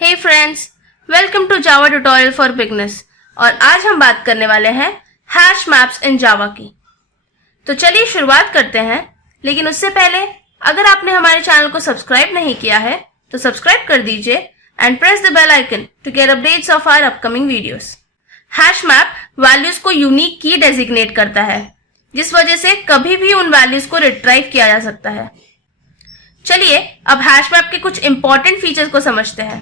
Hey friends, welcome to Java tutorial for beginners और आज हम बात करने वाले हैं हैश मैप्स इन जावा की। तो चलिए शुरुआत करते हैं, लेकिन उससे पहले अगर आपने हमारे चैनल को सब्सक्राइब नहीं किया है तो सब्सक्राइब कर दीजिए and press the bell icon to get updates of our upcoming videos. Hash map values को यूनिक की डेजिग्नेट करता है, जिस वजह से कभी भी उन वैल्यूज को रिट्राइव किया जा सकता है। चलिए अब हैश मैप के कुछ इंपॉर्टेंट फीचर्स को समझते हैं।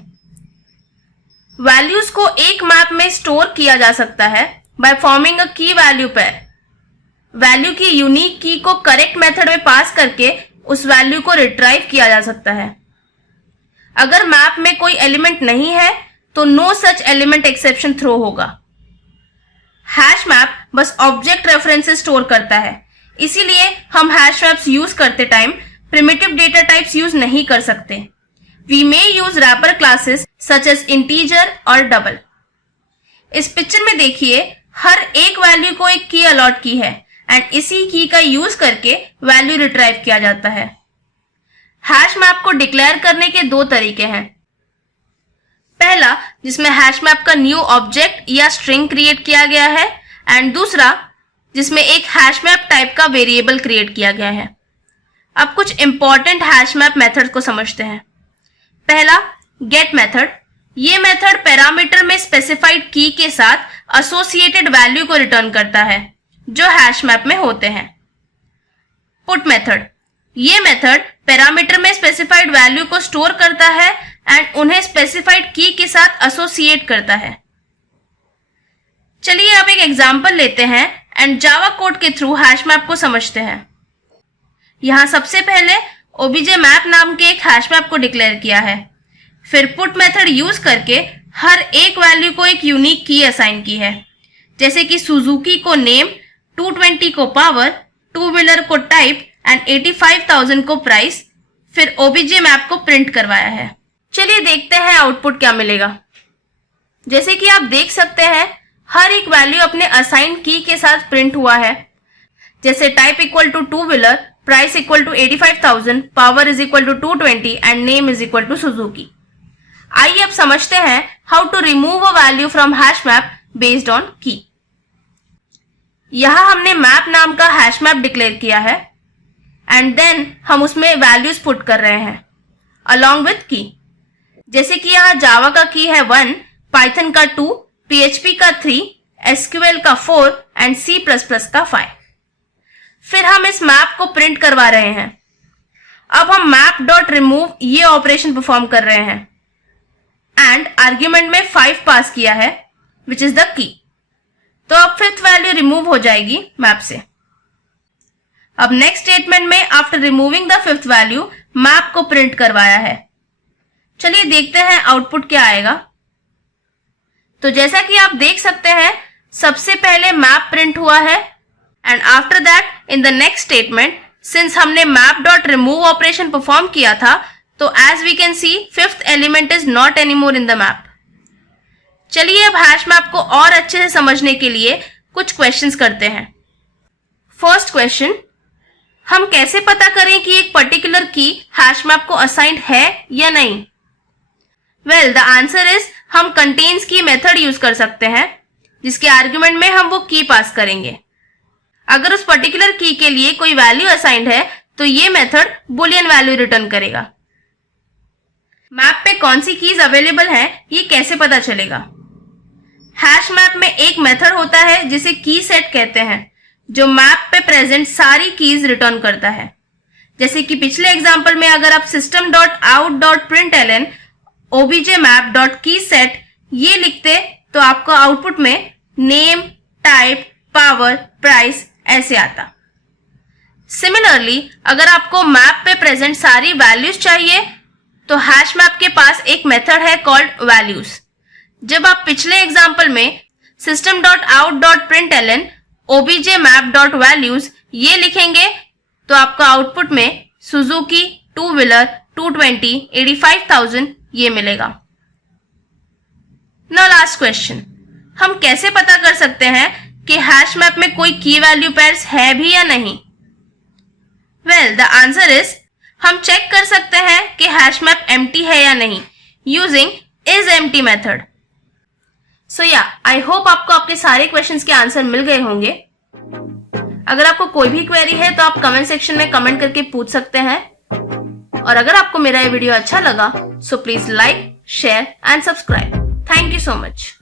वैल्यूज को एक मैप में स्टोर किया जा सकता है बाय फॉर्मिंग अ की वैल्यू पेयर। वैल्यू की यूनिक की को करेक्ट मेथड में पास करके उस वैल्यू को रिट्राइव किया जा सकता है। अगर मैप में कोई एलिमेंट नहीं है तो no such element exception throw होगा। हैश मैप बस ऑब्जेक्ट रेफरेंसेस स्टोर करता है, इसीलिए हम हैश मैप्स यूज करते time primitive data types use नहीं कर सकते। We may use wrapper classes such as integer और double। इस पिक्चर में देखिए हर एक वैल्यू को एक की अलॉट की है एंड इसी की का यूज करके वैल्यू रिट्राइव किया जाता है। हैश मैप को डिक्लेयर करने के दो तरीके हैं। पहला, जिसमें हैश मैप का न्यू ऑब्जेक्ट या स्ट्रिंग क्रिएट किया गया है, एंड दूसरा जिसमें एक हैश मैप टाइप का वेरिएबल क्रिएट किया गया है। अब कुछ इंपॉर्टेंट हैश मैप मेथड को समझते हैं। पहला, गेट मेथड। ये मेथड पैरामीटर में स्पेसिफाइड की के साथ एसोसिएटेड वैल्यू को रिटर्न करता है जो हैश मैप में होते हैं। Put method. ये मेथड पैरामीटर में स्पेसिफाइड वैल्यू को स्टोर करता है एंड उन्हें स्पेसिफाइड की के साथ एसोसिएट करता है। चलिए अब एक एग्जांपल लेते हैं एंड जावा कोड के थ्रू हैश मैप को समझते हैं। यहां सबसे पहले ओबीजे मैप नाम के एक हैश मैप को डिक्लेयर किया है, फिर पुट मेथड यूज करके हर एक वैल्यू को एक यूनिक की असाइन की है, जैसे कि सुजुकी को नेम, 220 को पावर, टू व्हीलर को टाइप एंड 85,000 को प्राइस, फिर ओबीजे मैप को प्रिंट करवाया है। चलिए देखते हैं आउटपुट क्या मिलेगा। जैसे कि आप देख सकते हैं हर एक वैल्यू अपने असाइन की के साथ प्रिंट हुआ है, जैसे type equal to two wheeler, price equal to 85,000, power is equal to 220 and name is equal to Suzuki. आइए अब समझते हैं how to remove a value from hash map based on key. यहां हमने मैप नाम का हैश मैप डिक्लेयर किया है एंड देन हम उसमें वैल्यूज पुट कर रहे हैं अलॉन्ग विथ की। जैसे कि यहां जावा का की है 1, पाइथन का 2, पीएचपी का 3, एसक्यूएल का 4 एंड सी प्लस प्लस का 5। फिर हम इस मैप को प्रिंट करवा रहे हैं। अब हम मैप डॉट रिमूव ये ऑपरेशन परफॉर्म कर रहे हैं एंड आर्ग्यूमेंट में 5 पास किया है विच इज द की। तो अब फिफ्थ वैल्यू रिमूव हो जाएगी मैप से। अब नेक्स्ट स्टेटमेंट में after removing the fifth value map को प्रिंट करवाया है। चलिए देखते हैं आउटपुट क्या आएगा। तो जैसा कि आप देख सकते हैं सबसे पहले मैप प्रिंट हुआ है and after that in the next statement, since हमने map dot remove operation perform किया था, तो as we can see fifth element is not anymore in the map. चलिए अब हैश मैप को और अच्छे से समझने के लिए कुछ क्वेश्चंस करते हैं। फर्स्ट क्वेश्चन, हम कैसे पता करें कि एक पर्टिकुलर की हैश मैप को असाइंड है या नहीं? वेल, द आंसर इज हम कंटेन्स की मेथड यूज कर सकते हैं, जिसके आर्ग्यूमेंट में हम वो की पास करेंगे। अगर उस पर्टिकुलर की के लिए कोई वैल्यू असाइंड है तो ये मेथड बुलियन वैल्यू रिटर्न करेगा। मैप पे कौन सी कीज अवेलेबल है ये कैसे पता चलेगा? हैश मैप में एक मेथड होता है जिसे की सेट कहते हैं, जो मैप पे प्रेजेंट सारी कीज रिटर्न करता है। जैसे कि पिछले एग्जांपल में अगर आप system.out.println objmap.keyset ये लिखते तो आपको आउटपुट में नेम, टाइप, पावर, प्राइस ऐसे आता। सिमिलरली अगर आपको मैप पे प्रेजेंट सारी वैल्यूज चाहिए तो हैश मैप के पास एक मेथड है कॉल्ड वैल्यूज। जब आप पिछले एग्जांपल में system.out.println objmap.values ये लिखेंगे तो आपको आउटपुट में सुजुकी, टू व्हीलर, 220, 85,000 ये मिलेगा। नाउ लास्ट क्वेश्चन, हम कैसे पता कर सकते हैं कि हैश मैप में कोई की वैल्यू पेयर्स है भी या नहीं? वेल द आंसर इज, हम चेक कर सकते हैं कि हैश मैप एम्प्टी है या नहीं यूजिंग इज एम्प्टी मेथड। सो या आई होप आपको आपके सारे क्वेश्चंस के आंसर मिल गए होंगे। अगर आपको कोई भी क्वेरी है तो आप कमेंट सेक्शन में कमेंट करके पूछ सकते हैं। और अगर आपको मेरा ये वीडियो अच्छा लगा so please like, share and subscribe. Thank you so much.